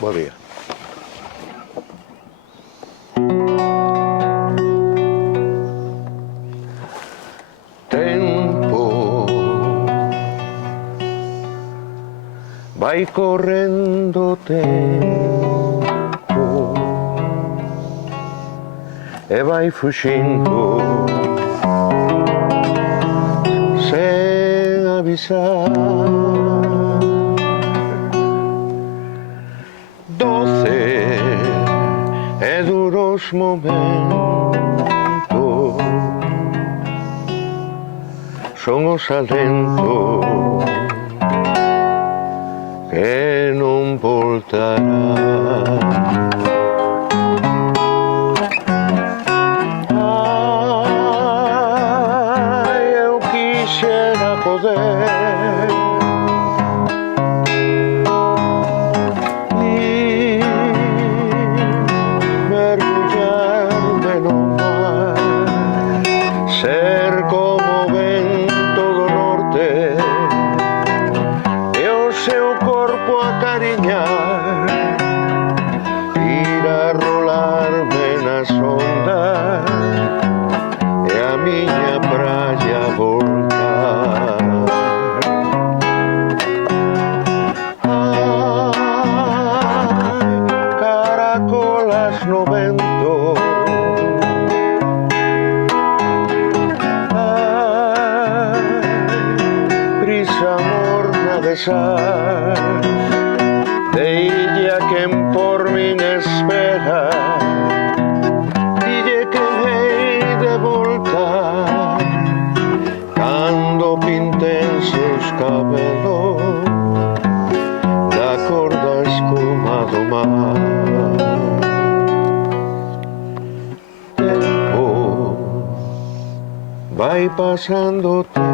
Bo día. Tempo vai correndo tempo e vai fuxindo sen avisar. Doce e duros momentos son os alentos que non voltarán. Ai, eu quixera poder ir mergullarme no mar, ser como o vento do norte e o seu corpo acariñar, ir a rolarme nas ondas e a miña praia voltar. Ai, caracolas no vento, ai, brisa morna de sal, de illa quen por min espera, dille que hei de voltar cando pinten seus cabelos da cor da escuma do mar. Tempo vai pasando o tempo.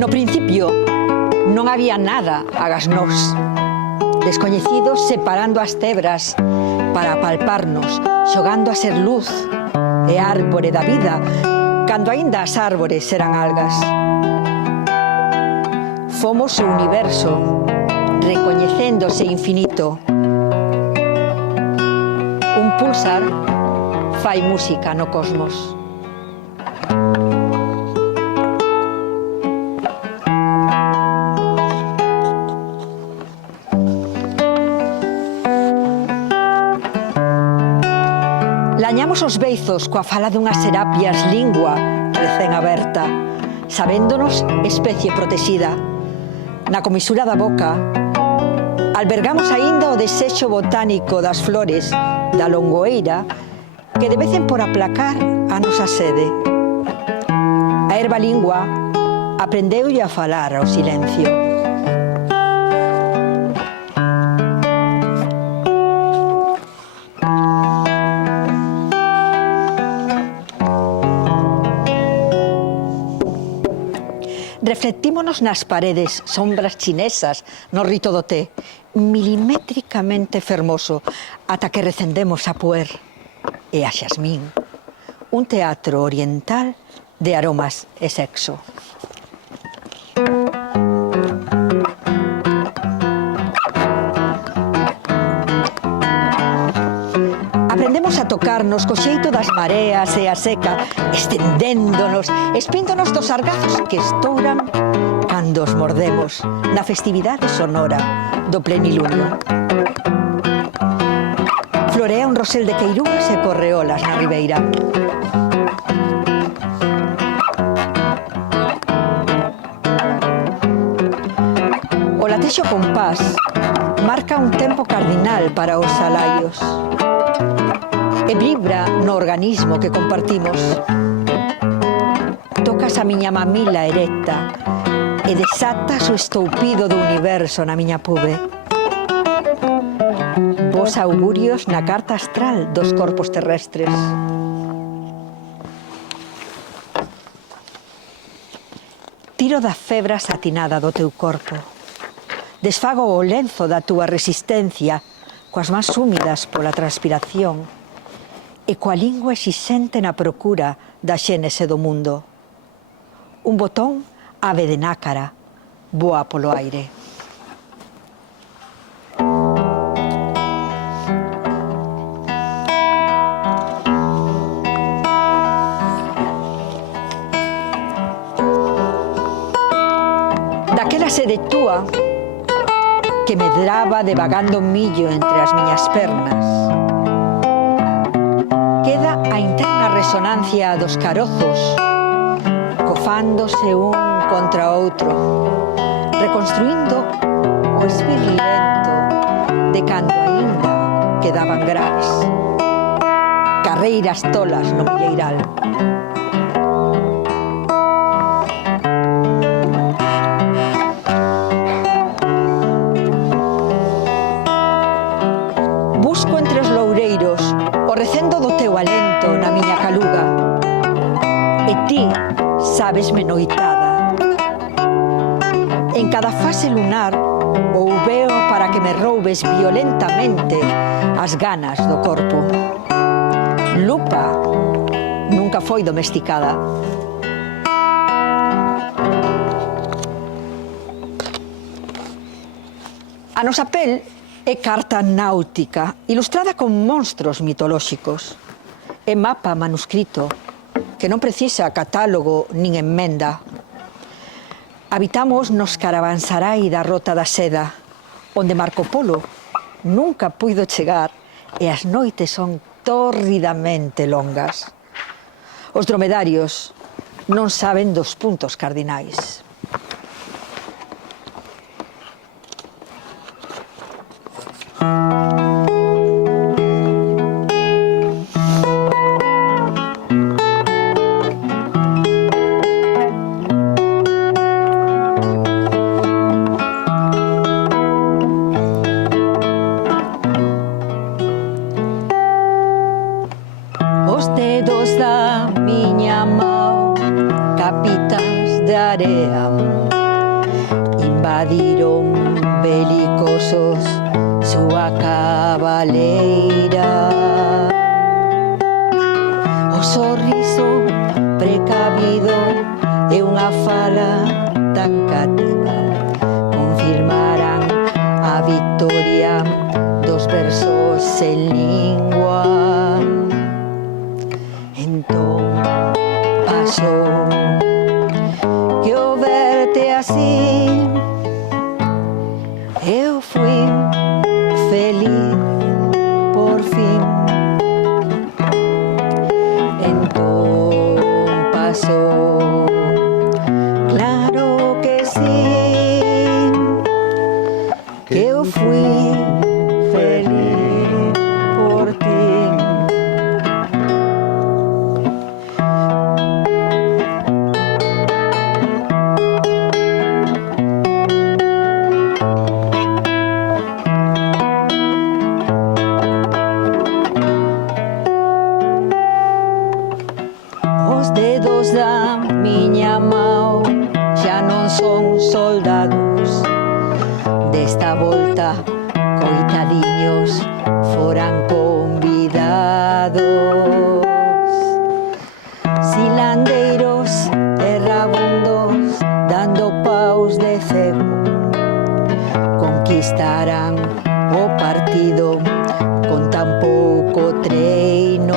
No principio non había nada agás nós, descoñecidos separando as cebras para apalparnos, xogando a ser luz e árbore da vida, cando aínda as árbores eran algas. Fomos o universo, recoñecéndose infinito. Un pulsar fai música no cosmos. Lañamos os beizos coa fala dunhas serapias lingua recén aberta, sabéndonos especie protexida. Na comisura da boca, albergamos aínda o desexo botánico das flores da longoeira que debecen por aplacar a nosa sede. A erva lingua aprendeulle a falar ao silencio. Reflectímonos nas paredes, sombras chinesas, no rito do té, milimétricamente fermoso, ata que recendemos a puer e a xasmín, un teatro oriental de aromas e sexo. Aprendemos a tocarnos co xeito das mareas e a seca, estendéndonos, espíndonos dos argazos que estouran cando os mordemos na festividade sonora do plenilunio. Florea un rosel de queirúas e correolas na ribeira. O latexo compás marca un tempo cardinal para os alaios e vibra no organismo que compartimos. Tocas a miña mamila erecta e desatas o estoupido do universo na miña pube. Vos augurios na carta astral dos corpos terrestres. Tiro da febra satinada do teu corpo. Desfago o lenzo da túa resistencia coas más húmidas pola transpiración e coa lingua exixente na procura da xénese do mundo. Un botón ave de nácara, voa polo aire. Daquela sede túa que medraba devagando millo entre as miñas pernas. Queda a interna resonancia dos carozos, cofándose un contra outro, reconstruindo o espir lento de cando aínda quedaban graves. Carreiras tolas no milleiral. Busco entre os loureiros o recendo do teu alento na miña caluga. E ti sabesme noitada. En cada fase lunar ou veo para que me roubes violentamente as ganas do corpo. Lupa nunca foi domesticada. A nosa pel é carta náutica, ilustrada con monstros mitolóxicos. É mapa manuscrito, que non precisa catálogo nin enmenda. Habitamos nos caravansarai da Rota da Seda, onde Marco Polo nunca puido chegar e as noites son torridamente longas. Os dromedarios non saben dos puntos cardinais. Os dedos da miña mão, capitas de area, invadiron belicosos súa cabaleira. O sorriso precavido e unha fala tan cativa confirmarán a victoria dos versos en lingua. Entón pasou que ao verte así eu fui feliz por fin. Entón pasou, claro que sí, que eu fui feliz por ti. Os dedos da miña mão xa non son soldados. Desta volta, coitadiños, foran convidados. Silandeiros errabundos, dando paus de cebo, conquistarán o partido con tan pouco treino.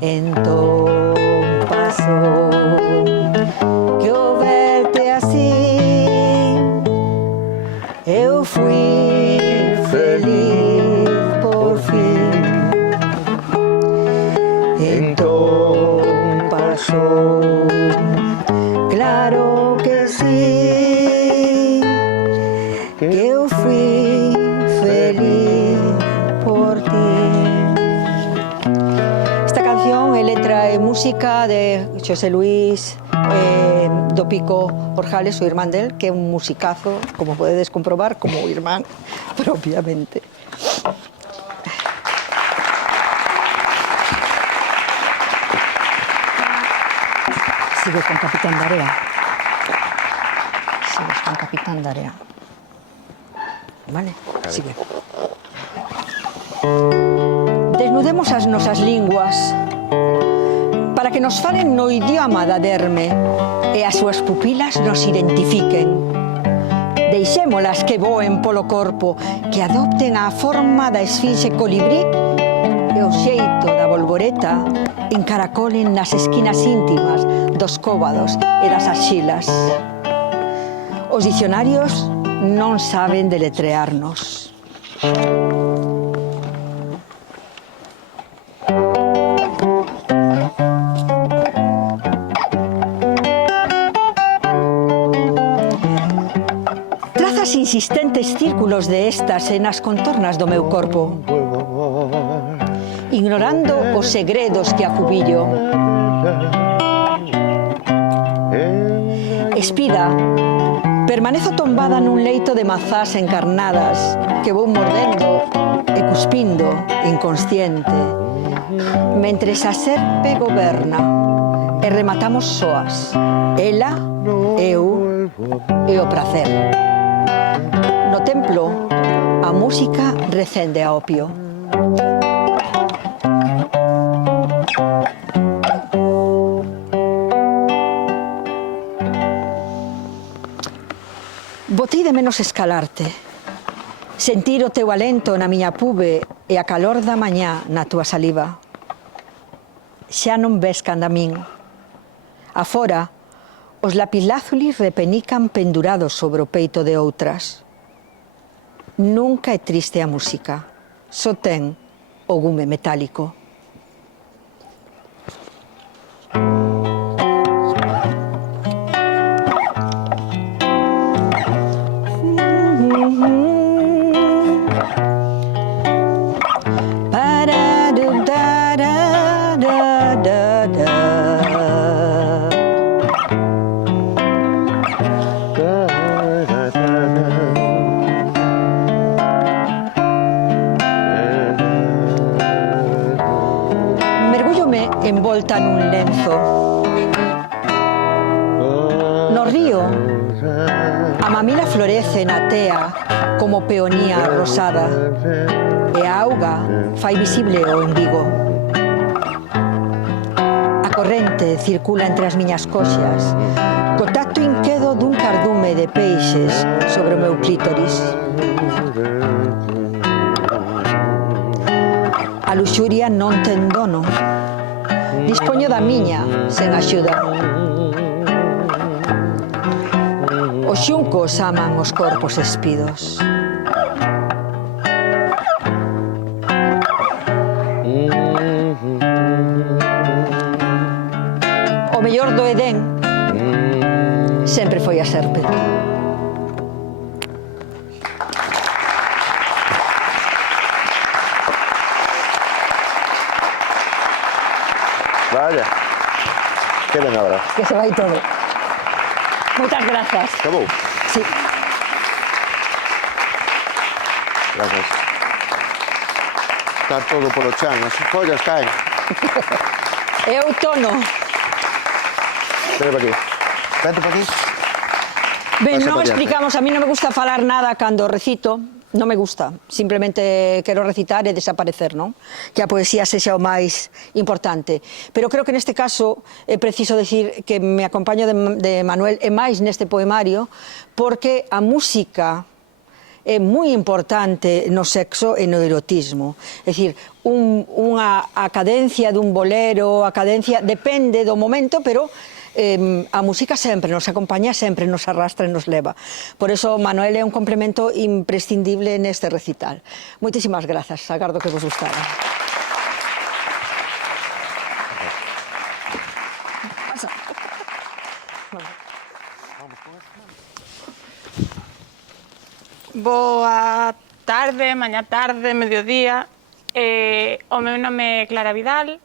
Entón pasou que ao verte así eu fui feliz por fin. Entón pasou, claro que sí, que eu fui feliz por ti. Esta canción é letra e música de José Luis do Pico Orjales, o irmán del, que é un musicazo, como podedes comprobar, como o irmán propiamente. Sigo con Capitán Darea. Sigues con Capitán Darea. Vale, sigue. Desnudemos as nosas linguas para que nos falen no idioma da derme e as súas pupilas nos identifiquen. Deixémolas que voen polo corpo, que adopten a forma da esfinxe colibrí e o xeito da bolboreta encaracolen nas esquinas íntimas dos cóbados e das axilas. Os dicionarios non saben deletrearnos. Trazas insistentes círculos de estas nas contornas do meu corpo, ignorando os segredos que acubillo. Espida, permanezo tombada nun leito de mazás encarnadas que vou mordendo e cuspindo inconsciente, mentres a serpe goberna e rematamos soas, ela, eu e o prazer. No templo, a música recende a opio. Botei de menos escalarte, sentir o teu alento na miña pube e a calor da mañá na túa saliva. Xa non ves canda min. Afora, os lapilázulis repenican pendurados sobre o peito de outras. Nunca é triste a música, só ten o gume metálico. Envolta nun lenzo. No río, a mamila florece na tea como peonía rosada e a auga fai visible o embigo. A corrente circula entre as miñas coxas, co tacto inquedo dun cardume de peixes sobre o meu clítoris. A luxuria non ten dono. Dispoño da miña sen axuda. Os xuncos aman os corpos espidos. O mellor do Edén sempre foi a serpe. Vaya. Que ben agora. Que se vai todo. Moitas grazas. Acabou? Sí. Grazas. Está todo polo chan, as follas caen. É outono. Vete para aquí. Vete para aquí. Ben, Pasa non para explicamos, a mí non me gusta falar nada cando recito, non me gusta, simplemente quero recitar e desaparecer, non? Que a poesía sexa o máis importante. Pero creo que neste caso é preciso decir que me acompaño de Manuel e máis neste poemario porque a música é moi importante no sexo e no erotismo. É dicir, a cadencia dun bolero, a cadencia depende do momento, pero a música sempre nos acompaña, sempre nos arrastra e nos leva. Por eso Manuel é un complemento imprescindible neste recital. Moitísimas grazas, agardo que vos gustara. Boa tarde, mañá tarde, mediodía. O meu nome é Clara Vidal,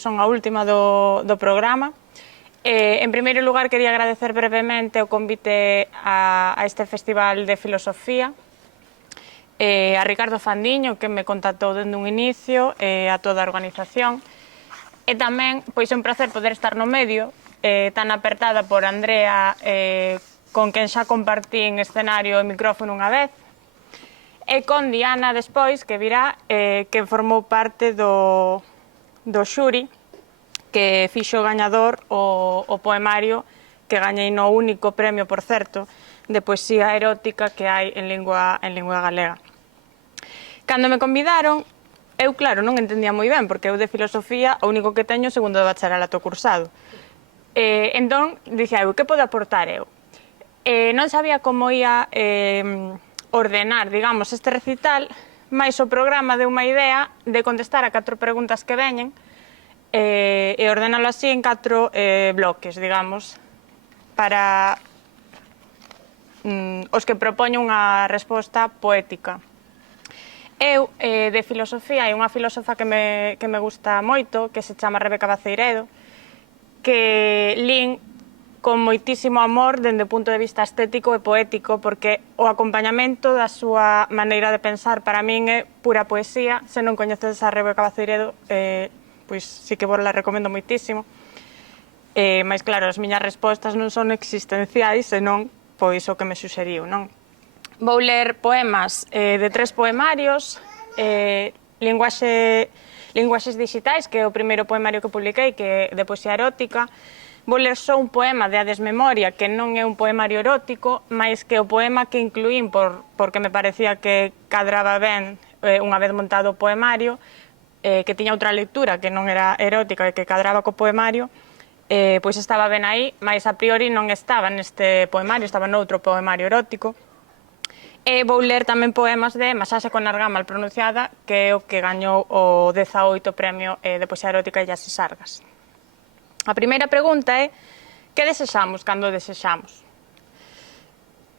son a última do programa. En primeiro lugar, quería agradecer brevemente o convite a este Festival de Filosofía, a Ricardo Fandiño, que me contactou dende un inicio, a toda a organización, e tamén, pois, é un placer poder estar no medio, tan apertada por Andrea, con quen xa compartín escenario e micrófono unha vez, e con Diana despois, que virá, que formou parte do xuri, que fixo gañador o poemario que gañei no único premio, por certo, de poesía erótica que hai en lingua galega. Cando me convidaron, eu, claro, non entendía moi ben, porque eu de filosofía o único que teño é o segundo de bacharelato cursado. Entón, dixía eu, que podo aportar eu? Non sabía como ia ordenar, digamos, este recital, mais o programa deu unha idea de contestar a 4 preguntas que veñen, e ordenalo así en 4 bloques, digamos, para os que propoñen unha resposta poética. Eu, de filosofía, hai unha filósofa que me gusta moito, que se chama Rebeca Baceiredo, que lín con moitísimo amor dende o punto de vista estético e poético, porque o acompañamento da súa maneira de pensar para min é pura poesía. Se non coñecedes a Rebeca Baceiredo, pois sí que vos la recomendo moitísimo. Mas claro, as miñas respostas non son existenciais, senón pois o que me suxeriu, non? Vou ler poemas de 3 poemarios, Linguaxes dixitais, que é o primeiro poemario que publiquei, que é de poesía erótica. Vou ler só un poema de A desmemoria, que non é un poemario erótico, mas que o poema que incluín porque me parecía que cadraba ben unha vez montado o poemario, que tiña outra lectura que non era erótica e que cadraba co poemario, pois estaba ben aí, mas a priori non estaba neste poemario, estaba noutro poemario erótico. E vou ler tamén poemas de Masaxe con Argá mal pronunciada, que é o que gañou o 18º premio de poesía erótica Illas e Sargas. A primeira pregunta é: que desexamos cando desexamos?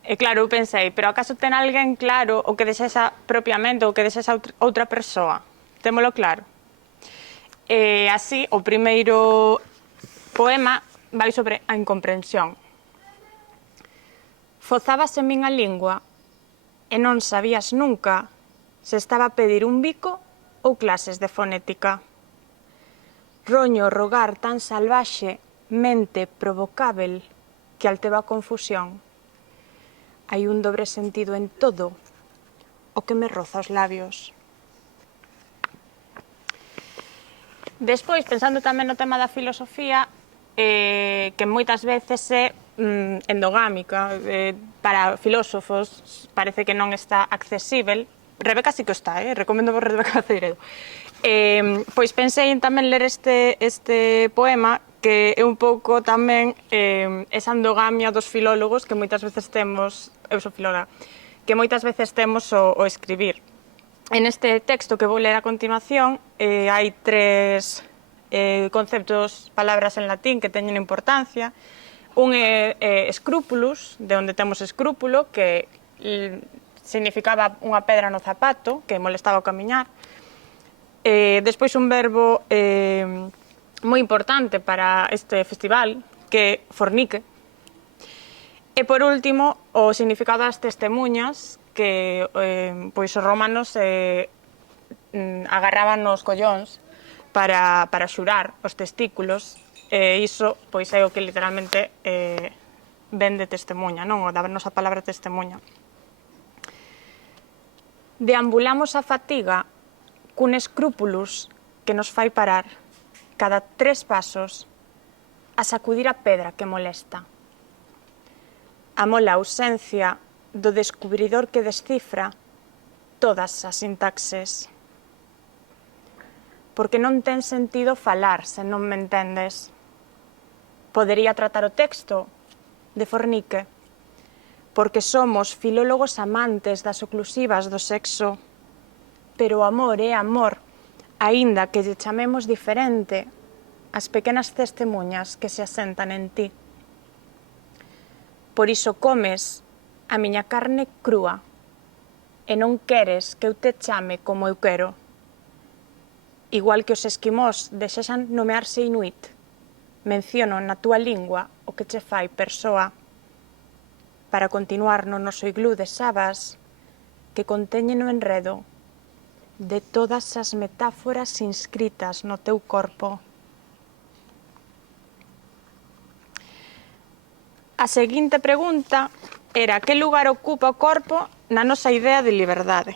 E claro, eu pensei, pero acaso ten alguén claro o que desexa propiamente ou o que desexa outra persoa? Témolo claro. E así, o primeiro poema vai sobre a incomprensión. Fozábase en min a lingua e non sabías nunca se estaba a pedir un bico ou clases de fonética. Roño rogar tan salvaxe, mente provocável, que alteba a confusión. Hai un dobre sentido en todo o que me roza os labios. Despois, pensando tamén no tema da filosofía, que moitas veces é endogámica, para filósofos parece que non está accesível. Rebeca sí que está, recomendo por Rebeca Baceiredo. Pois pensei en tamén ler este poema, que é un pouco tamén esa endogamia dos filólogos que moitas veces temos, eu sou filóloga, que moitas veces temos o escribir. En este texto que vou ler a continuación hai 3 conceptos, palabras en latín que teñen importancia. Un é scrupulus, de onde temos escrúpulo, que significaba unha pedra no zapato, que molestaba o camiñar. Despois un verbo moi importante para este festival, que é fornique. E por último, o significado das testemunhas, que pois os romanos agarraban nos collóns para xurar os testículos, e iso pois é o que literalmente ven de testemunha, non? O darnos a palabra testemunha. Deambulamos a fatiga cun escrúpulus que nos fai parar cada 3 pasos a sacudir a pedra que molesta. Amola a ausencia do descubridor que descifra todas as sintaxes. Porque non ten sentido falar se non me entendes. Podería tratar o texto de fornique, porque somos filólogos amantes das oclusivas do sexo, pero o amor é amor, aínda que lle chamemos diferente as pequenas testemuñas que se asentan en ti. Por iso comes a miña carne crúa e non queres que eu te chame como eu quero. Igual que os esquimós desexan nomearse Inuit, menciono na túa lingua o que che fai persoa para continuar no noso iglú de sabas que conteñen o enredo de todas as metáforas inscritas no teu corpo. A seguinte pregunta era que lugar ocupa o corpo na nosa idea de liberdade.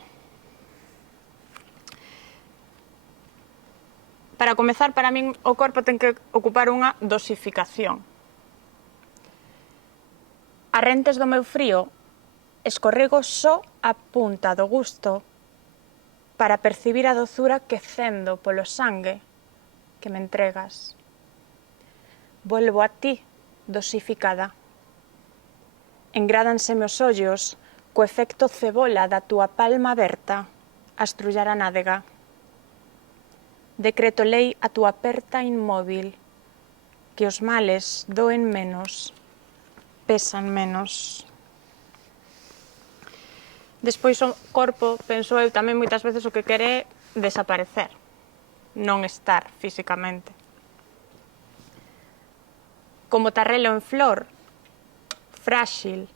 Para comezar, para min, o corpo ten que ocupar unha dosificación. Arrentes do meu frío, escorrego só a punta do gusto para percibir a dozura que cendo polo sangue que me entregas. Volvo a ti, dosificada. Engrádanseme os ollos co efecto cebola da túa palma aberta a estrullar a nádega. Decreto lei a túa aperta inmóvil, que os males doen menos, pesan menos. Despois o corpo, penso eu, tamén moitas veces o que quere é desaparecer, non estar físicamente. Como tarrelo en flor, frágil,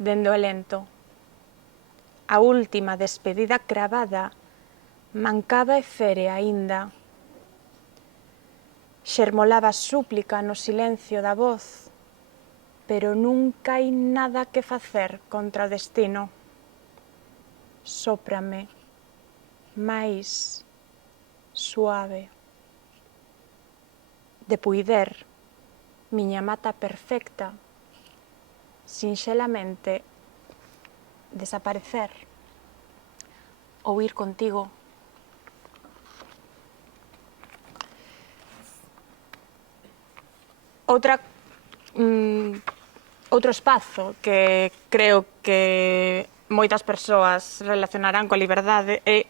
dende o lento. A última despedida cravada mancaba e fere aínda. Xermolaba súplica no silencio da voz, pero nunca hai nada que facer contra o destino. Sóprame, máis suave. De puider, miña mata perfecta, sinxelamente desaparecer ou ir contigo. Outro espazo que creo que moitas persoas relacionarán coa liberdade é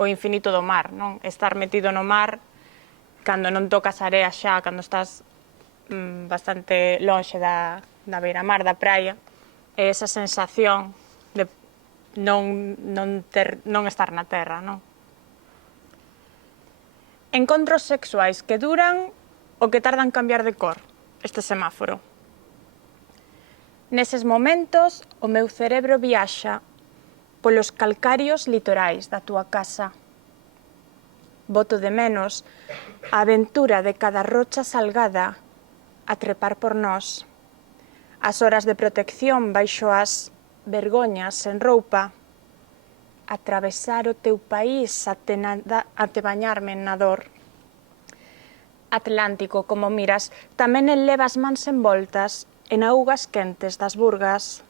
o infinito do mar, non? Estar metido no mar cando non tocas area xa, cando estás bastante lonxe da beiramar, da praia, é esa sensación de non estar na terra, non? Encontros sexuais que duran o que tardan en cambiar de cor, este semáforo. Neses momentos, o meu cerebro viaxa polos calcarios litorais da túa casa. Boto de menos a aventura de cada rocha salgada a trepar por nós, as horas de protección baixo as vergoñas sen roupa, atravesar o teu país até bañarme na dor. Atlántico, como miras, tamén eleva as mans envoltas en augas quentes das burgas.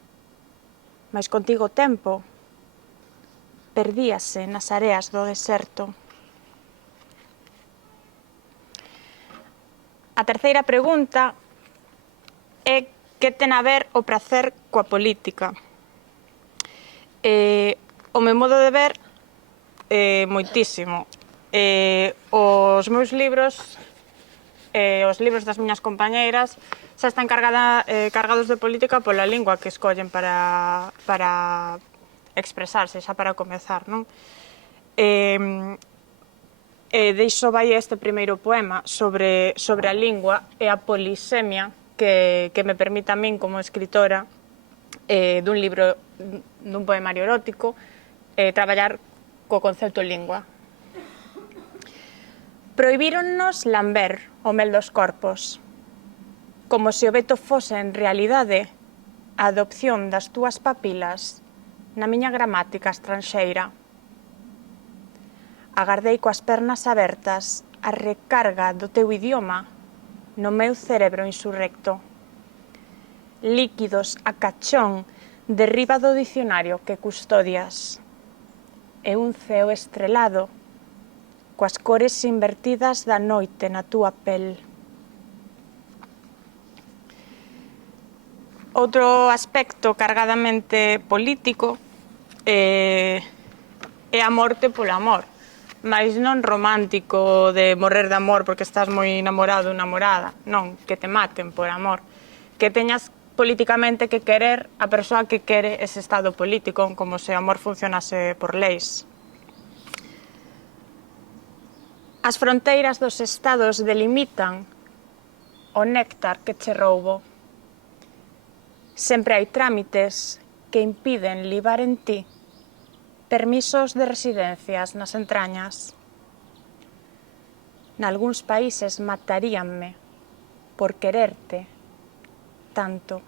Mais contigo o tempo perdíase nas areas do deserto. A terceira pregunta é que ten a ver o prazer coa política. O meu modo de ver, moitísimo. Os meus libros, os libros das miñas compañeiras, xa están cargados de política pola lingua que escollen para expresarse, xa para comezar, non? Deixo vai este primeiro poema sobre a lingua e a polisemia que me permite a min como escritora dun libro, dun poemario erótico, traballar co concepto lingua. Prohibíronnos lamber o mel dos corpos, como se o veto fose en realidade a adopción das túas papilas na miña gramática estranxeira. Agardei coas pernas abertas a recarga do teu idioma no meu cerebro insurrecto. Líquidos a cachón derriba do dicionario que custodias. E un ceo estrelado coas cores invertidas da noite na túa pel. Outro aspecto cargadamente político é a morte polo amor, mais non romántico de morrer de amor porque estás moi enamorado ou enamorada, non, que te maten por amor, que teñas políticamente que querer a persoa que quere ese estado político, como se o amor funcionase por leis. As fronteiras dos estados delimitan o néctar que che roubo. Sempre hai trámites que impiden libar en ti permisos de residencias nas entrañas. Nalgúns países mataríanme por quererte tanto.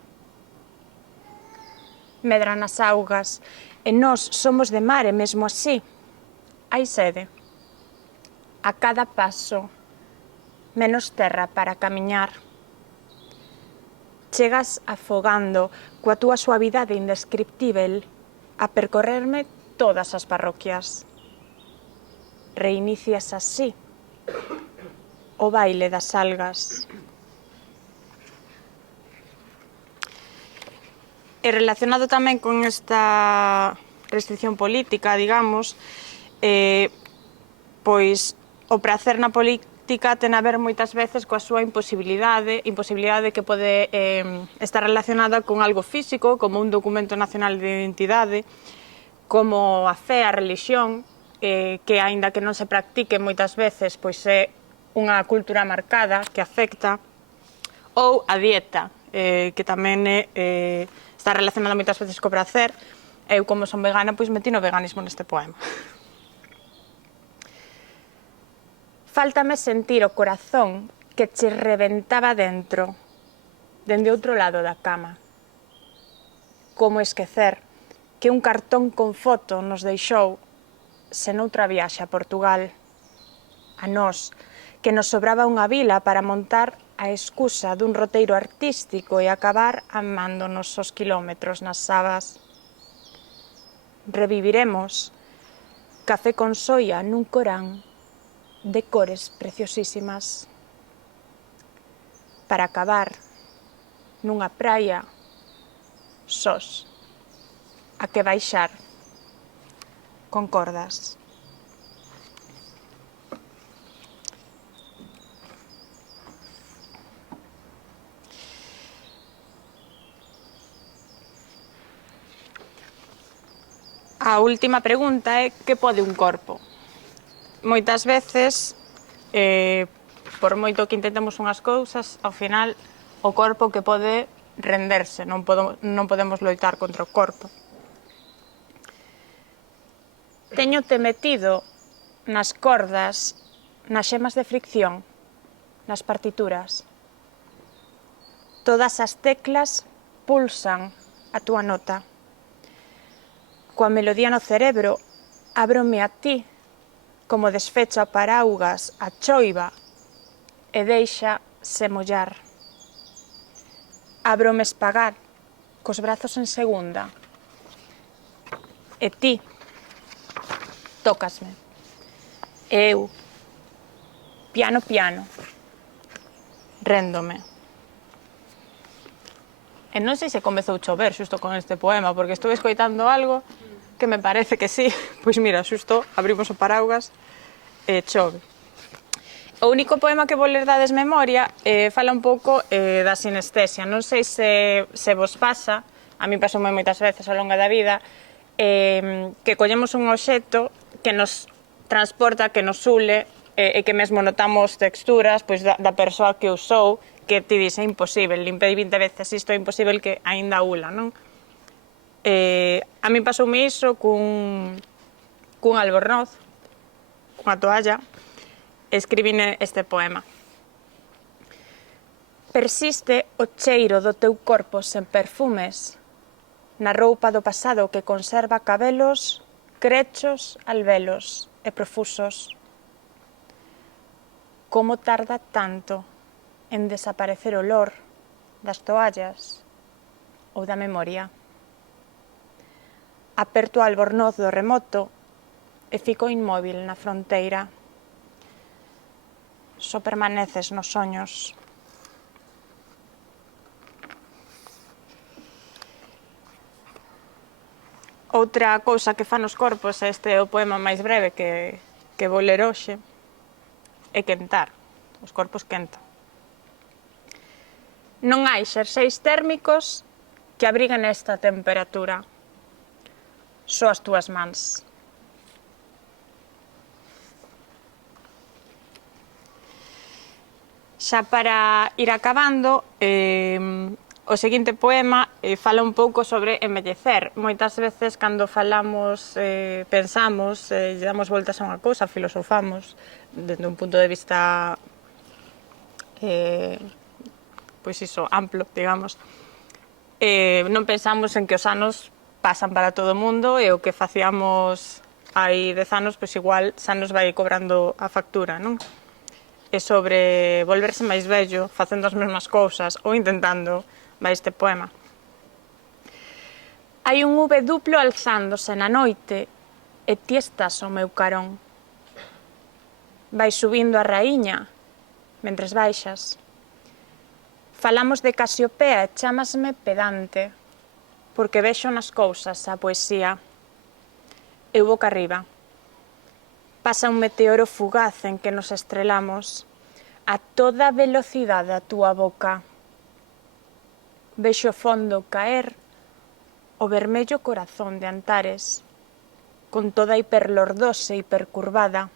Medran as augas e nós somos de mar e mesmo así hai sede. A cada paso, menos terra para camiñar. Chegas afogando coa túa suavidade indescriptível a percorrerme todas as parroquias. Reinicias así o baile das algas. E relacionado tamén con esta restricción política, digamos, pois o prazer na política ten a ver moitas veces coa súa imposibilidade que pode estar relacionada con algo físico, como un documento nacional de identidade, como a fe, a religión, que aínda que non se practique moitas veces, pois é unha cultura marcada que afecta, ou a dieta, que tamén está relacionada moitas veces co prazer. Eu, como son vegana, pois metí no veganismo neste poema. Fáltame sentir o corazón que che reventaba dentro, dende outro lado da cama. Como esquecer que un cartón con foto nos deixou sen outra viaxe a Portugal. A nós, que nos sobraba unha vila para montar a excusa dun roteiro artístico e acabar amándonos os quilómetros nas sabas. Reviviremos café con soia nun Corán de cores preciosísimas, para acabar nunha praia sós, a que baixar con cordas. A última pregunta é que pode un corpo? Moitas veces, por moito que intentemos unhas cousas, ao final o corpo que pode renderse, non podemos loitar contra o corpo. Teñote metido nas cordas, nas xemas de fricción, nas partituras. Todas as teclas pulsan a túa nota. Coa melodía no cerebro, ábrome a ti, como desfecho a paraugas, a choiva, e deixa se mollar. Ábrome espagar, cos brazos en segunda. E ti, tócasme. E eu, piano, piano, réndome. E non sei se comezou a chover xusto con este poema, porque estou escoitando algo que me parece que sí. Pois mira, xusto abrimos o paraugas e chove. O único poema que vou ler da desmemoria fala un pouco da sinestesia. Non sei se vos pasa, a mí pasoume moitas veces ao longo da vida, que collemos un obxecto que nos transporta, que nos ule, e que mesmo notamos texturas pois da persoa que usou, que ti dis é imposible, limpei 20 veces isto, é imposible que aínda ula, non? A mí pasoume iso cun albornoz, cunha toalla, escribine este poema. Persiste o cheiro do teu corpo sen perfumes, na roupa do pasado que conserva cabelos, crechos, alvelos e profusos. Como tarda tanto en desaparecer o olor das toallas ou da memoria. Aperto o albornoz do remoto e fico inmóvil na fronteira. Só permaneces nos soños. Outra cousa que fan os corpos, este é o poema máis breve que vou ler hoxe, é quentar. Os corpos quentan. Non hai xerseis térmicos que abriguen esta temperatura. Só as túas mans. Xa para ir acabando, o seguinte poema fala un pouco sobre envellecer. Moitas veces, cando falamos, pensamos, lle damos voltas a unha cousa, filosofamos, desde un punto de vista pois iso, amplo, digamos, non pensamos en que os anos pasan para todo o mundo e o que facíamos hai 10 anos, pois igual xa nos vai cobrando a factura, non? E sobre volverse máis vello, facendo as mesmas cousas ou intentando, vai este poema. Hai un V duplo alzándose na noite e ti estás ao meu carón. Vai subindo a raíña mentres baixas. Falamos de Casiopea e chámasme pedante, porque vexo nas cousas a poesía. Eu boca arriba. Pasa un meteoro fugaz en que nos estrelamos a toda velocidade a túa boca. Vexo fondo caer o vermello corazón de Antares, con toda hiperlordose e hipercurvada.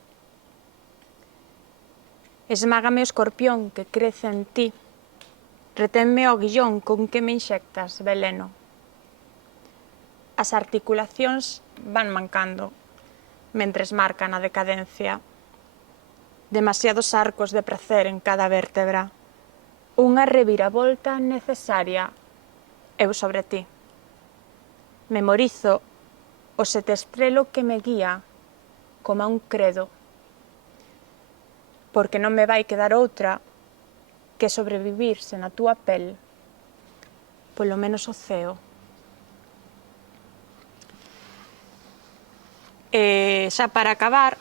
Esmágame o escorpión que crece en ti, reténme o aguillón con que me inxectas veleno. As articulacións van mancando, mentres marcan a decadencia. Demasiados arcos de prazer en cada vértebra. Unha reviravolta necesaria. Eu sobre ti. Memorizo o setestrelo que me guía como a un credo. Porque non me vai quedar outra que sobrevivirse na túa pel, polo menos o ceo. Xa para acabar,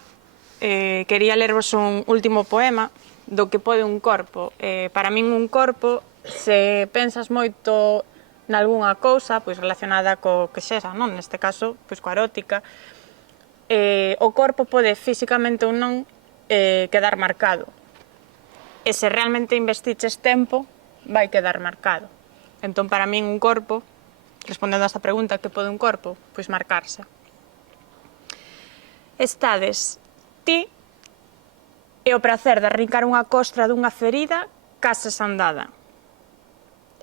quería lervos un último poema do que pode un corpo. Para min un corpo, se pensas moito nalgúnha cousa pois relacionada co que sexa, non? Neste caso, pois coa erótica, o corpo pode físicamente ou non quedar marcado. E se realmente investiches tempo, vai quedar marcado. Entón, para min un corpo, respondendo a esta pregunta, que pode un corpo? Pois marcarse. Estades ti e o prazer de arrincar unha costra dunha ferida case sandada.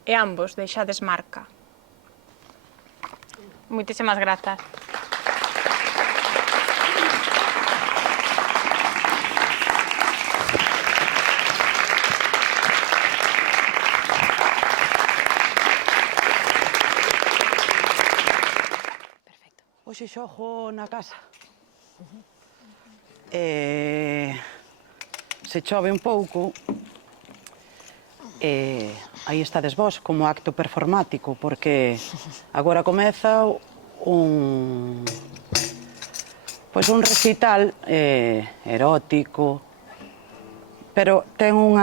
E ambos deixades marca. Moitísimas grazas. Hoxe xogo na casa. Se chove un pouco, aí estades vós como acto performático, porque agora comeza un recital erótico, pero ten un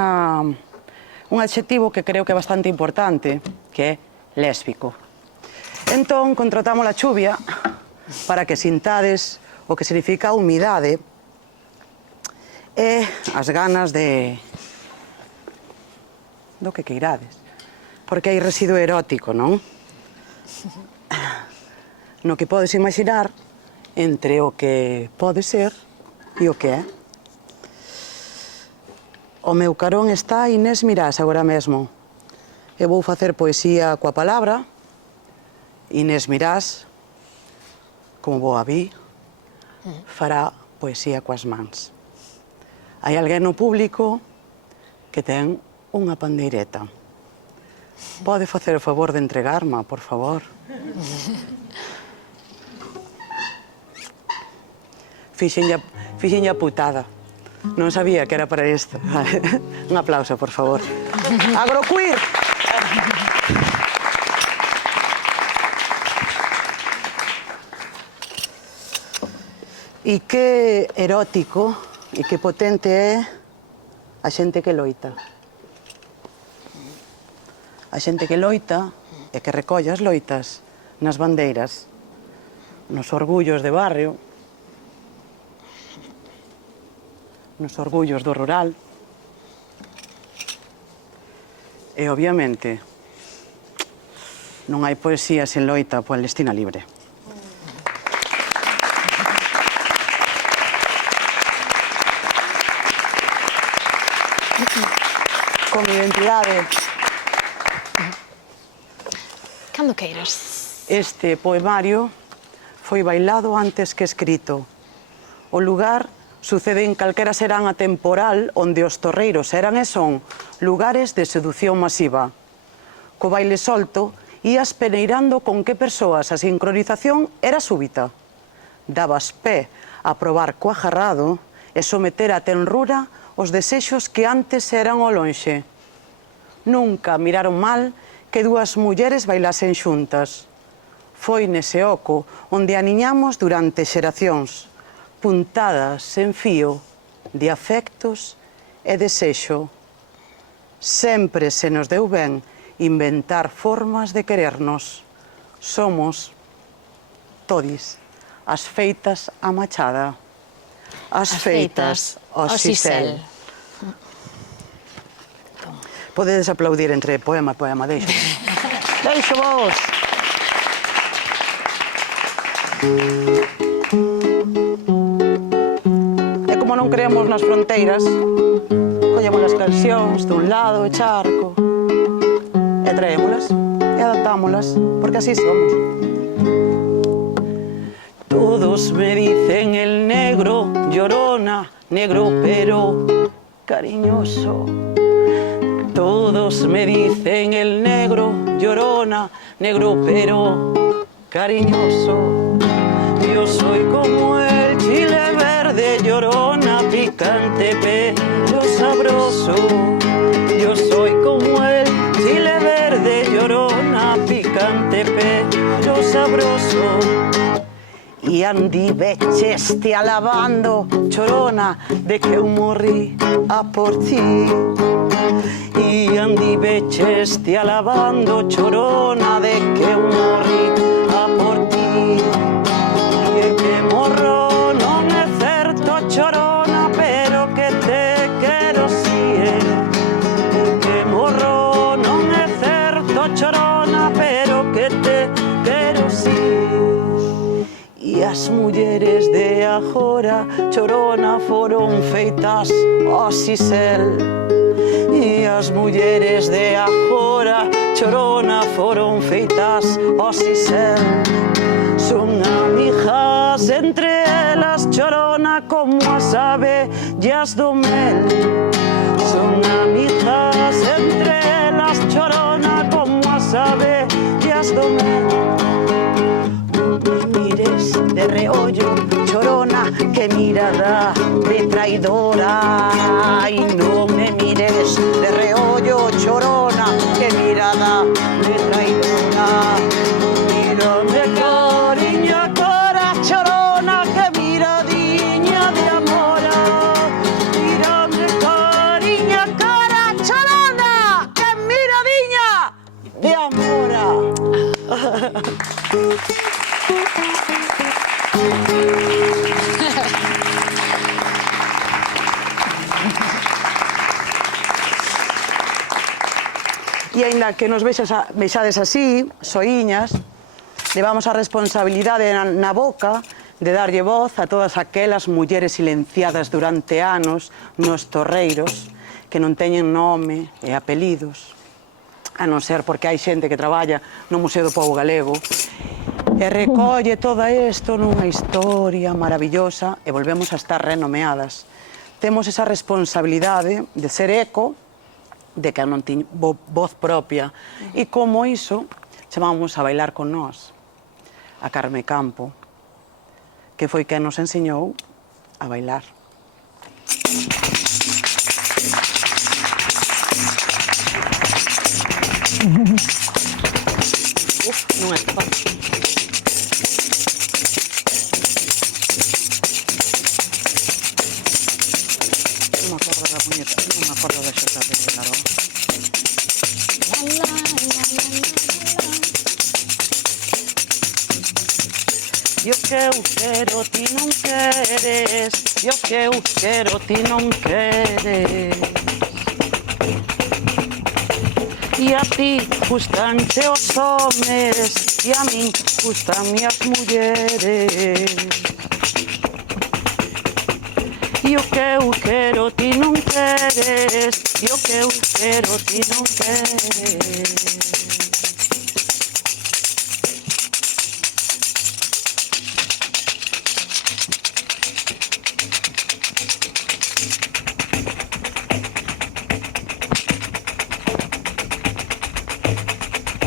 adxetivo que creo que é bastante importante, que é lésbico. Entón, contratamos a chuvia para que sintades o que significa a humidade e as ganas do que queirades. Porque hai residuo erótico, non? No que podes imaginar entre o que pode ser e o que é. O meu carón está Inés Mirás agora mesmo. Eu vou facer poesía coa palabra. Inés Mirás, como boa vi, fará poesía coas mans. Hai alguén no público que ten unha pandeireta. Pode facer o favor de entregarma, por favor? Fixenlle a putada. Non sabía que era para isto. Un aplauso, por favor. Agroqueer! E que erótico e que potente é a xente que loita. A xente que loita e que recolle as loitas nas bandeiras, nos orgullos de barrio, nos orgullos do rural e, obviamente, non hai poesía sen loita pola Palestina libre. Felicidade. Cando queiras. Este poemario foi bailado antes que escrito. O lugar sucede en calquera serán atemporal onde os torreiros eran e son lugares de sedución masiva. Co baile solto, ías peneirando con que persoas a sincronización era súbita. Dabas pé a probar co ajarrado e someter a tenrura os desexos que antes eran ao lonxe. Nunca miraron mal que dúas mulleres bailasen xuntas. Foi nese oco onde aniñamos durante xeracións, puntadas en fío de afectos e desexo. Sempre se nos deu ben inventar formas de querernos. Somos, todis, as feitas a Machada, as feitas ao Sisel. Podedes aplaudir entre poema e poema, deixo. Deixo vos. E como non creemos nas fronteiras, collemos as cancións dun lado do charco e traémolas e adaptámolas, porque así somos. Todos me dicen el negro, llorona, negro pero cariñoso. Todos me dicen el negro, llorona, negro pero cariñoso. Yo soy como el chile verde, llorona, picante pero sabroso. Yo soy como el chile verde, llorona, picante pero sabroso. Y Andy veches te alabando, chorona, de que eu morrí a por ti. Y Andy veches te alabando, chorona, de que eu morrí a por ti. E que morro non é certo, chorona, pero que te quero si. E que morro non é certo, chorona, pero que te quero si. E as mulleres de agora, chorona, foron feitas ao Sisel. E as mulleres de agora, chorona, foron feitas ao Sisel. Son amigas entre elas, chorona, como as abellas do mel. Son amigas entre elas, chorona, como as abellas do mel. Mires de reollo, chorona, que mirada de traidora. Ay, no me mires de reollo, chorona, que mirada de traidora. Mírame cariña, cara, chorona, que miradiña de amora. Mírame cariña, cara, chorona, que miradiña de amora. E aínda que nos vexades así, soiñas, levamos a responsabilidade na boca de darlle voz a todas aquelas mulleres silenciadas durante anos nos torreiros que non teñen nome e apelidos, a non ser porque hai xente que traballa no Museo do Pobo Galego e recolle todo isto nunha historia maravillosa e volvemos a estar renomeadas. Temos esa responsabilidade de ser eco de que non tiño voz propia e como iso chamamos a bailar con nós a Carme Campo, que foi quen nos enseñou a bailar. Non é fácil. Non me acordo da puñeta, non me acordo da xota de bailar. Yo que eu quero, ti non queres. Yo que eu quero, ti non queres. E a ti gustanche os homes e a min gustan as mulleres. E E o que eu quero ti non queres, e o que eu quero ti non queres.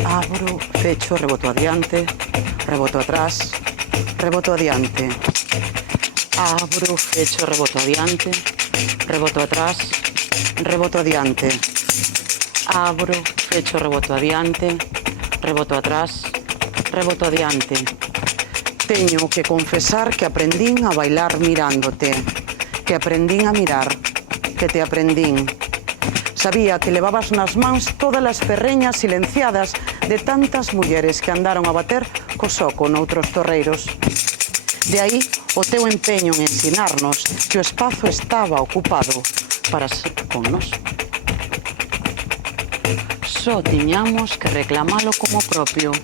Abro, fecho, reboto adiante, reboto atrás, reboto adiante. Abro, fecho, reboto adiante, reboto atrás, reboto adiante. Abro, fecho, reboto adiante, reboto atrás, reboto adiante. Teño que confesar que aprendín a bailar mirándote, que aprendín a mirar, que te aprendín. Sabía que levabas nas mans todas as ferreñas silenciadas de tantas mulleres que andaron a bater co soco noutros torreiros. De aí o teu empeño en ensinarnos que o espazo estaba ocupado para ser con nos. Só tiñamos que reclamalo como propio.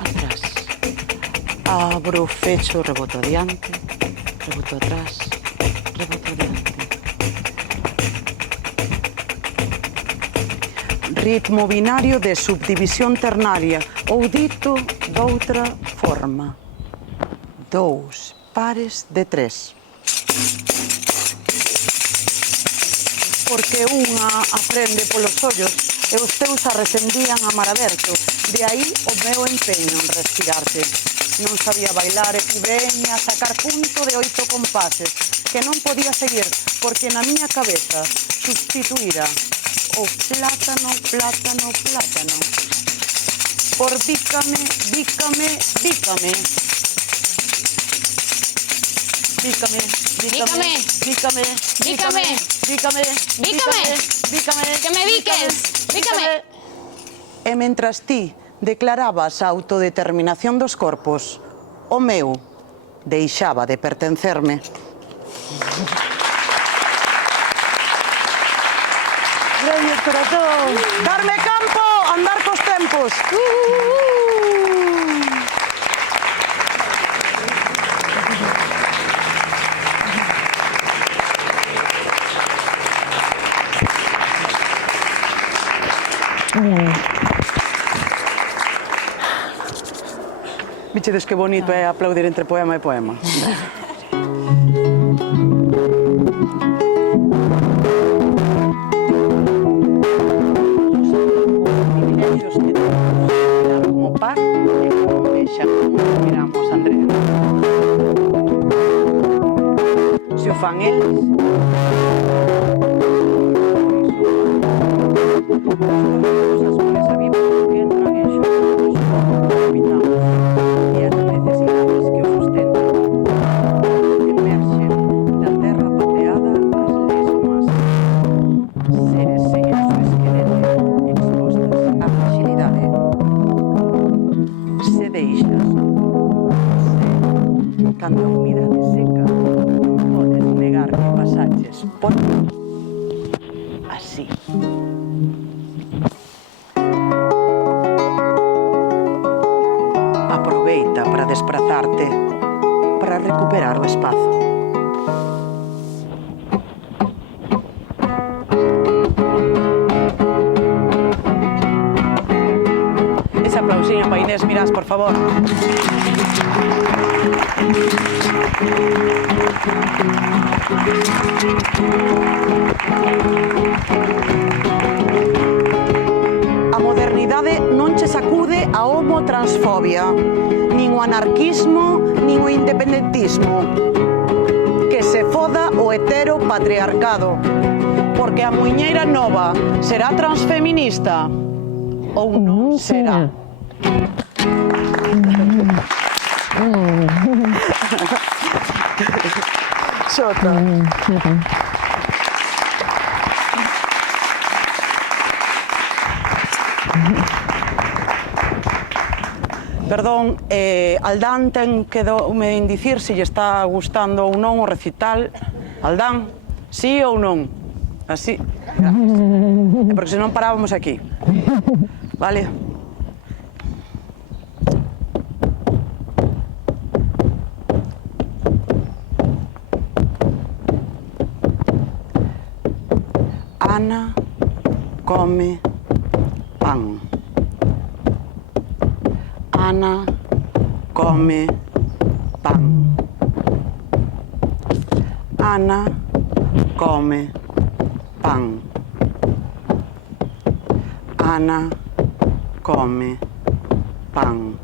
Atrás. Abro, fecho, reboto adiante, reboto atrás, reboto adiante. Ritmo binario de subdivisión ternaria, ou dito doutra forma. 2 pares de 3. Porque unha aprende polos ollos e os teus arrecendían a mar aberto. De aí o meu empeño en respirarte. Non sabía bailar e veña a sacar punto de 8 compases que non podía seguir porque na miña cabeza sustituíra o plátano, plátano, plátano. Por bícame, bícame, bícame. Bícame, bícame, bícame, bícame, bícame, bícame, bícame, que me biques, bícame. E mentras ti declarabas a autodeterminación dos corpos, o meu deixaba de pertencerme. Gracias, corazón. Darme campo, andar cos tempos. Vichedes que bonito é aplaudir entre poema e poema. Como par e como mexa, como miramos, Andrea. Se o fan eles, as mulheres a vivo que entran en xogos, habitamos, e as necesidades que o sustentan, emerxen da terra pateada as lesmas, seres sen exoesqueleto, expostas á fragilidade. Se deixas, cando a humidade seca, non podes negar que pasaches por así. Aproveita para desprazarte, para recuperar o espazo. Ese aplausinho para Inés Mirás, por favor. A modernidade non che sacude a homotransfobia, nin o anarquismo, nin o independentismo. Que se foda o heteropatriarcado, porque a muiñeira nova será transfeminista ou non será. Xota. Perdón, Aldán ten que me dicir se lle está gustando ou non o recital. Aldán, sí ou non? Así. Gracias. Porque senón parábamos aquí. Vale? Ana come pan. Ana come pan. Ana come pan. Ana come pan.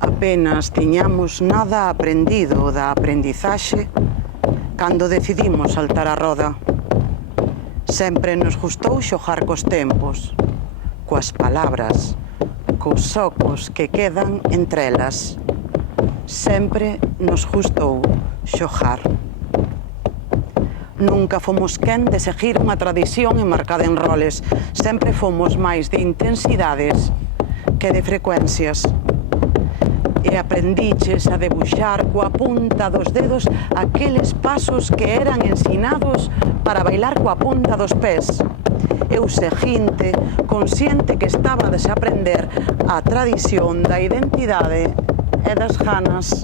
Apenas tiñamos nada aprendido da aprendizaxe cando decidimos saltar a roda. Sempre nos gustou xogar cos tempos, coas palabras, cos socos que quedan entre elas. Sempre nos gustou xogar. Nunca fomos quen de seguir unha tradición enmarcada en roles. Sempre fomos máis de intensidades que de frecuencias. E aprendiches a debuxar coa punta dos dedos aqueles pasos que eran ensinados para bailar coa punta dos pés. Eu seguinte, consciente que estaba a desaprender a tradición da identidade e das ganas.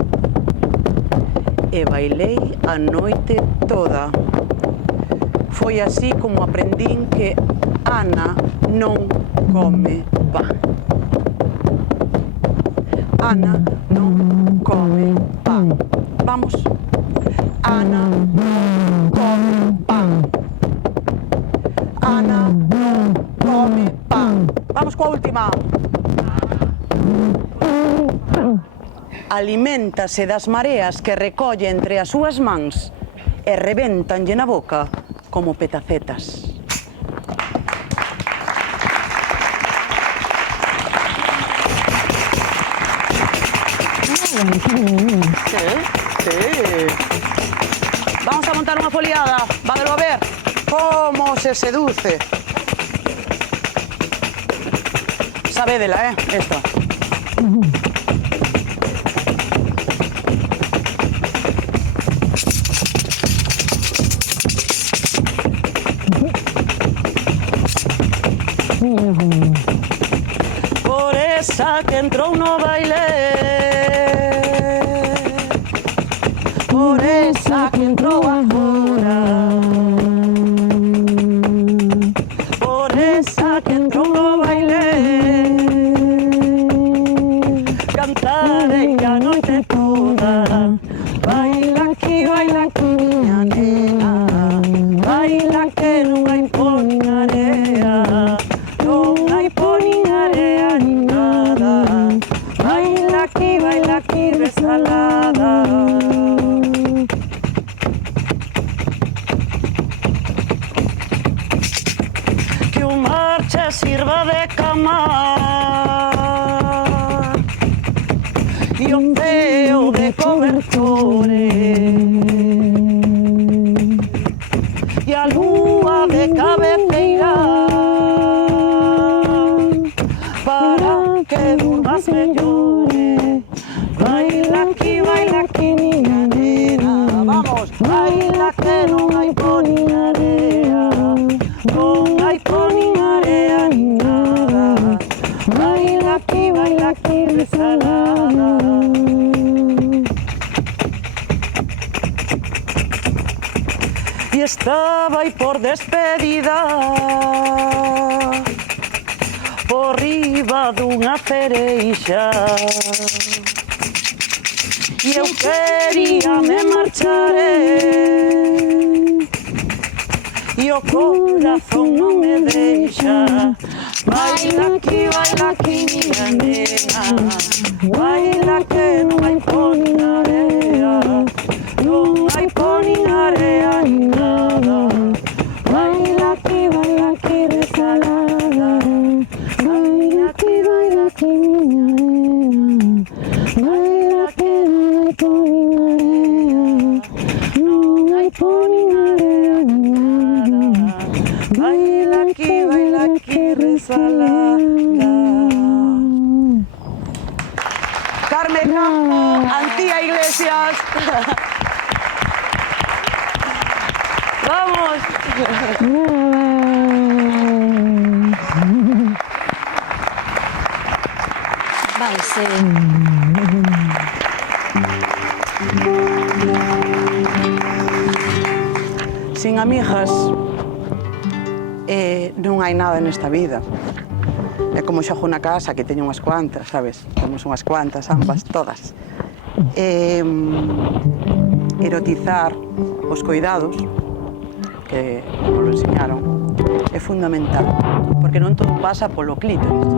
E bailei a noite toda. Foi así como aprendín que Ana non come pan. Ana non come pan. Vamos. Ana non come pan. Ana non come pan. Vamos coa última. Aliméntase das mareas que recolle entre as súas mans e revéntanlle na boca como petacetas. Sí. Vamos a montar unha foliada. Vádelo a ver. Como se seduce. Sabédela, esta. Por esa que entrou no baile, por esa que entrou agora, por esa que entrou no baile, cantarei a noite toda. Baila aquí, miña nena, baila que non hai pon nin area, non hai pon nin area nin nada. Baila aquí, resalada. Que o mar che sirva de cama e o ceo de cobertores e a lúa de cabeceira para que durmas mellore. Baila aquí, miña nena, vamos. Baila que non hai pon nin area, non hai pon nin area nin nada. Baila aquí, resalada. E estaba aí por despedida, por riba dunha cereixa, e eu quería me marchar, e o corazón non me deixa. Baila aquí, miña nena, baila que non hai pon nin area, non hai pon nin area nin nada. Baila aquí, resalada. Baila aquí, miña nena, baila que non hai pon nin area, non hai pon nin area nin nada. Baila aquí, resalada. Carmen Campo, Antía Iglesias. Vamos. Vai ser. Sin amigas non hai nada nesta vida. É como xogo na casa, que teño unhas cuantas, sabes? Temos unhas cuantas, ambas, todas. Erotizar os cuidados, que nos lo enseñaron, é fundamental, porque non todo pasa polo clítoris,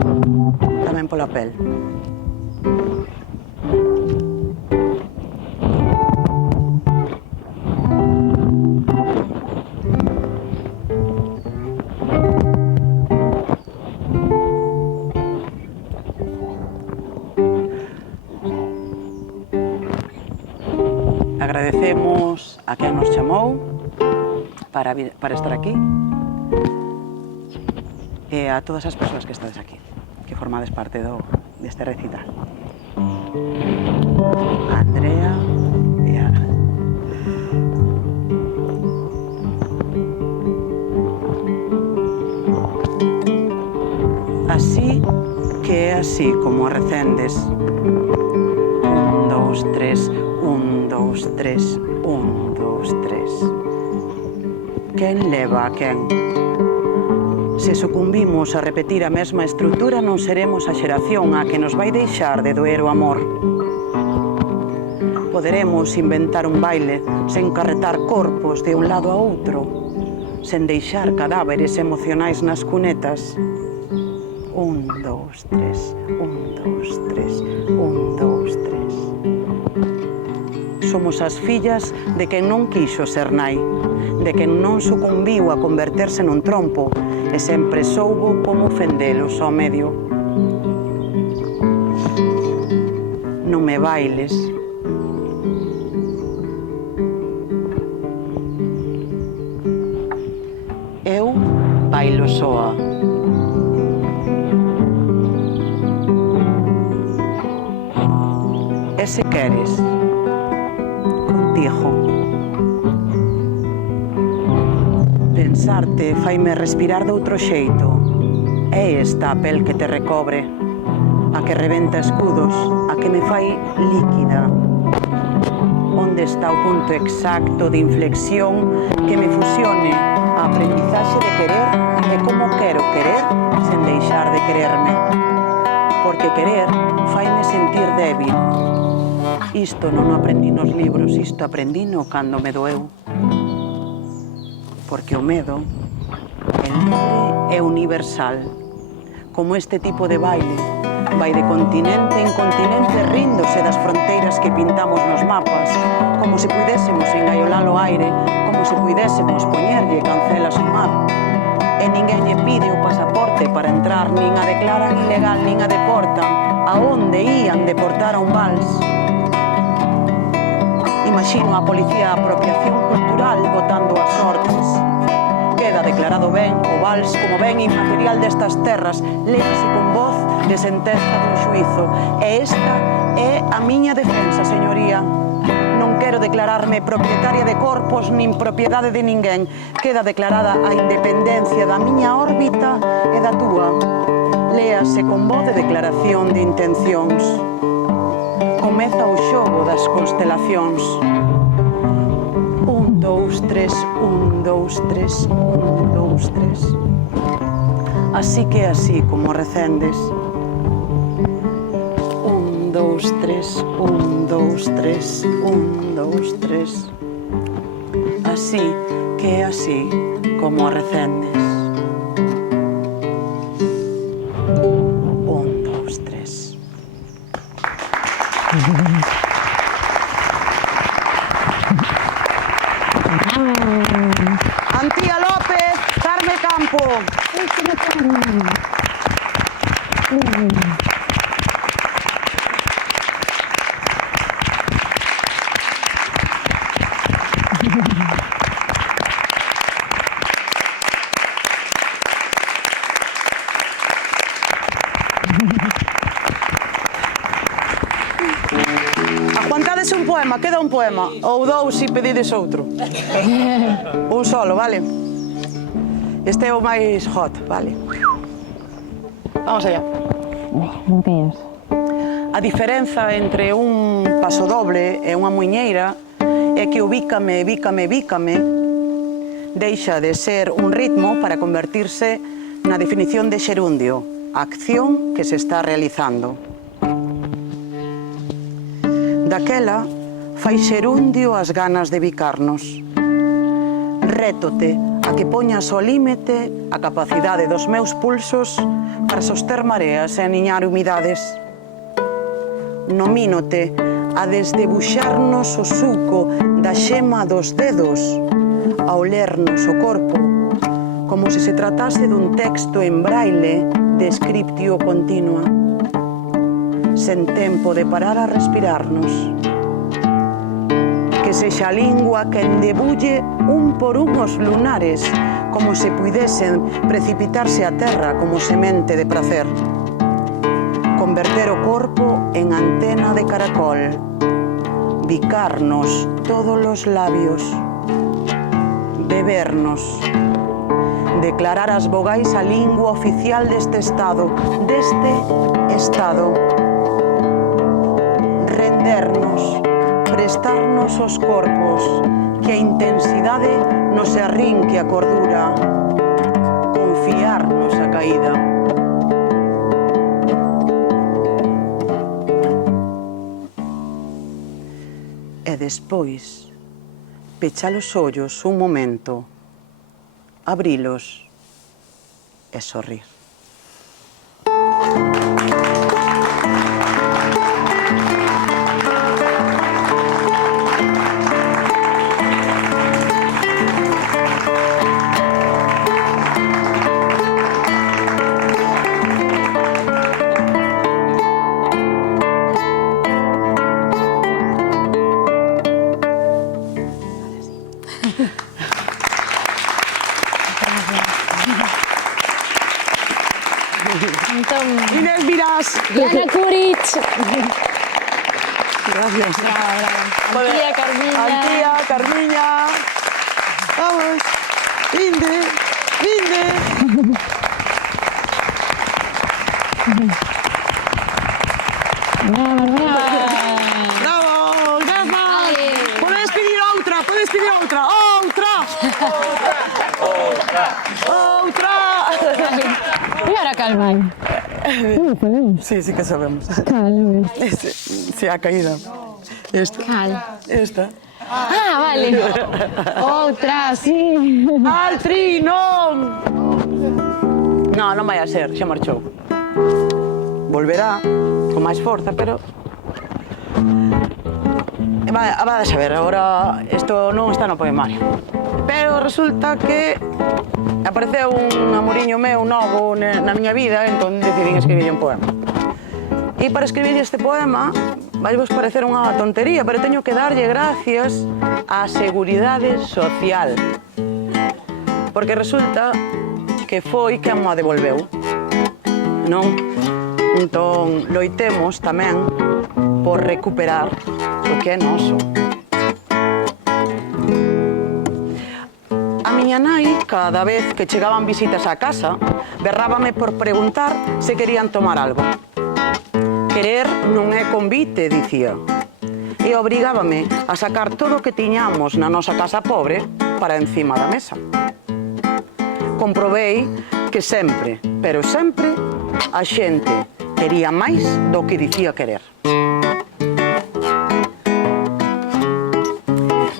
tamén pola pel. Agradecemos a quen nos chamou para estar aquí e a todas as persoas que estades aquí, que formades parte deste recital. A Andrea e a Ana. Así que é así como recendes. 1, 2, 3, 1, 2, 3, 1, 2, 3. Quen leva a quen? Se sucumbimos a repetir a mesma estrutura, non seremos a xeración a que nos vai deixar de doer o amor. Poderemos inventar un baile sen carretar corpos de un lado a outro, sen deixar cadáveres emocionais nas cunetas. 1, 2, 3, 1, 2, 3, 1, 2, 3. Somos as fillas de quen non quixo ser nai, de quen non sucumbiu a converterse nun trompo e sempre soubo como fendelos ao medio. Non me bailes. Eu bailo soa. E se queres, contigo. Pensarte faime respirar de outro xeito. É esta a pel que te recobre, a que rebenta escudos, a que me fai líquida. Onde está o punto exacto de inflexión que me fusione a aprendizaxe de querer e como quero querer sen deixar de quererme. Porque querer faime sentir débil. Isto non o aprendí nos libros, isto aprendino cando me doeu. Porque o medo é libre e universal. Como este tipo de baile, vai de continente en continente ríndose das fronteiras que pintamos nos mapas, como se puidésemos engaiolar o aire, como se puidésemos poñerlle cancelas ao mar. E ninguén lle pide o pasaporte para entrar, nin a declaran ilegal, nin a deportan. A onde ían deportar a un vals? Imagino a policía de apropiación cultural botando as orcas. Queda declarado ben o vals como ben inmaterial destas terras, léase con voz de sentenza dun xuízo. E esta é a miña defensa, señoría. Non quero declararme propietaria de corpos nin propiedade de ninguén. Queda declarada a independencia da miña órbita e da túa. Léase con voz de declaración de intencións. Comeza o xogo das constelacións. 1, 2, 3, 1, 2, 3, 1, 2, 3. Así que así como recendes. 1, 2, 3, 1, 2, 3, 1, 2, 3. Así que así como recendes. 1, 2, 3. Antía López, Carme Campo. Aguantades un poema, queda un poema. Ou dous se pedides outro. Un solo, vale? Este é o máis hot, vale? Vamos allá. Non teñas. A diferenza entre un pasodoble e unha muiñeira é que o bícame deixa de ser un ritmo para convertirse na definición de xerundio, a acción que se está realizando. Daquela, fai xerundio as ganas de bicarnos. Rétote a que poñas ao límite a capacidade dos meus pulsos para soster mareas e aniñar humidades. Nomínote a desdebuxarnos o suco da xema dos dedos, a olernos o corpo, como se se tratase dun texto en braille de descriptio continua, sen tempo de parar a respirarnos. Que sexa a lingua que endebulle un por un os lunares, como se puidesen precipitarse a terra como semente de prazer. Converter o corpo en antena de caracol, bicarnos todos os labios, bebernos, declarar as vogais a lingua oficial deste Estado, rendernos, prestarnos os corpos, que a intensidade nos arrinque a cordura, confiarnos a caída. E despois, pechar os ollos un momento, abrilos e sorrir. Inés Mirás. Diana Kuric. Gracias. Antía, Carmiña. Antía, Carmiña. Vamos. Linde. Brava. Bravo, gracias. Podes pedir outra. E ahora calma. Non podemos. Sí que sabemos. Calma. Sí, a caída. Esta. Ah, vale. Outra, sí. Altri, non! Non vai a ser, xa marchou. Volverá con máis forza, pero... Va a saber, agora isto non está no poemario. Pero resulta que apareceu un amoriño meu novo na miña vida, entón decidín escribir un poema. E para escribir este poema vai vos parecer unha tontería, pero teño que darlle gracias á Seguridade Social. Porque resulta que foi quen mo devolveu. Non? Entón, loitemos tamén por recuperar o que é noso. A miña nai, cada vez que chegaban visitas á casa, berrábame por preguntar se querían tomar algo. Querer non é convite, dicía. E obrigábame a sacar todo o que tiñamos na nosa casa pobre para encima da mesa. Comprobei que sempre, pero sempre, a xente quería máis do que dicía querer.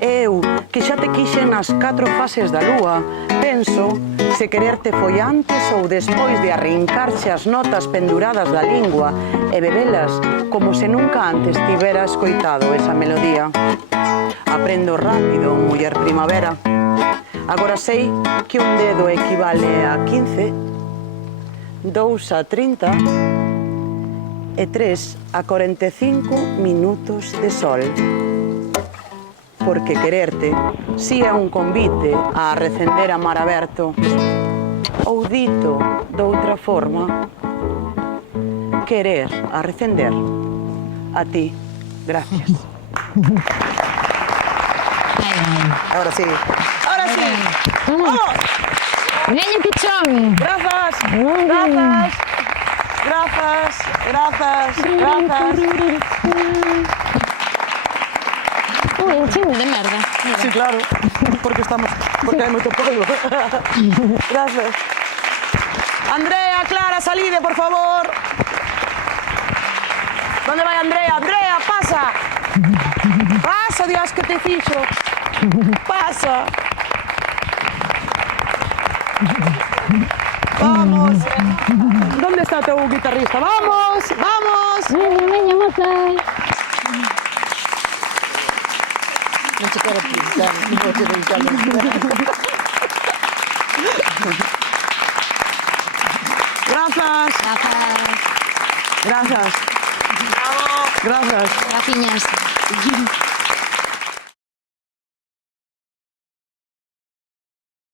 Eu, que xa te quixen nas 4 fases da lúa, penso se quererte foi antes ou despois de arrincarche as notas penduradas da lingua e bebelas como se nunca antes tivera escoitado esa melodía. Aprendo rápido, muller primavera. Agora sei que un dedo equivale a 15, 2 a 30 e 3 a 45 minutos de sol. Porque quererte si é un convite a recender a mar aberto, ou dito doutra forma, querer a recender. A ti, gracias. Ahora sí. Vamos. Veña, pichón. Grazas. chingo de merda. Mira. Sí, claro, porque hai moito polvo. Gracias. Andrea, Clara, salide, por favor. ¿Dónde vai Andrea? Andrea, pasa. Pasa, Dios, que te fixo. Pasa. Vamos. ¿Dónde está tu guitarrista? Vamos, vamos. Veña, moza. Non se quero pintar, non se pintar. Gracias. Gracias. Gracias. Bravo. Gracias. Graciñas.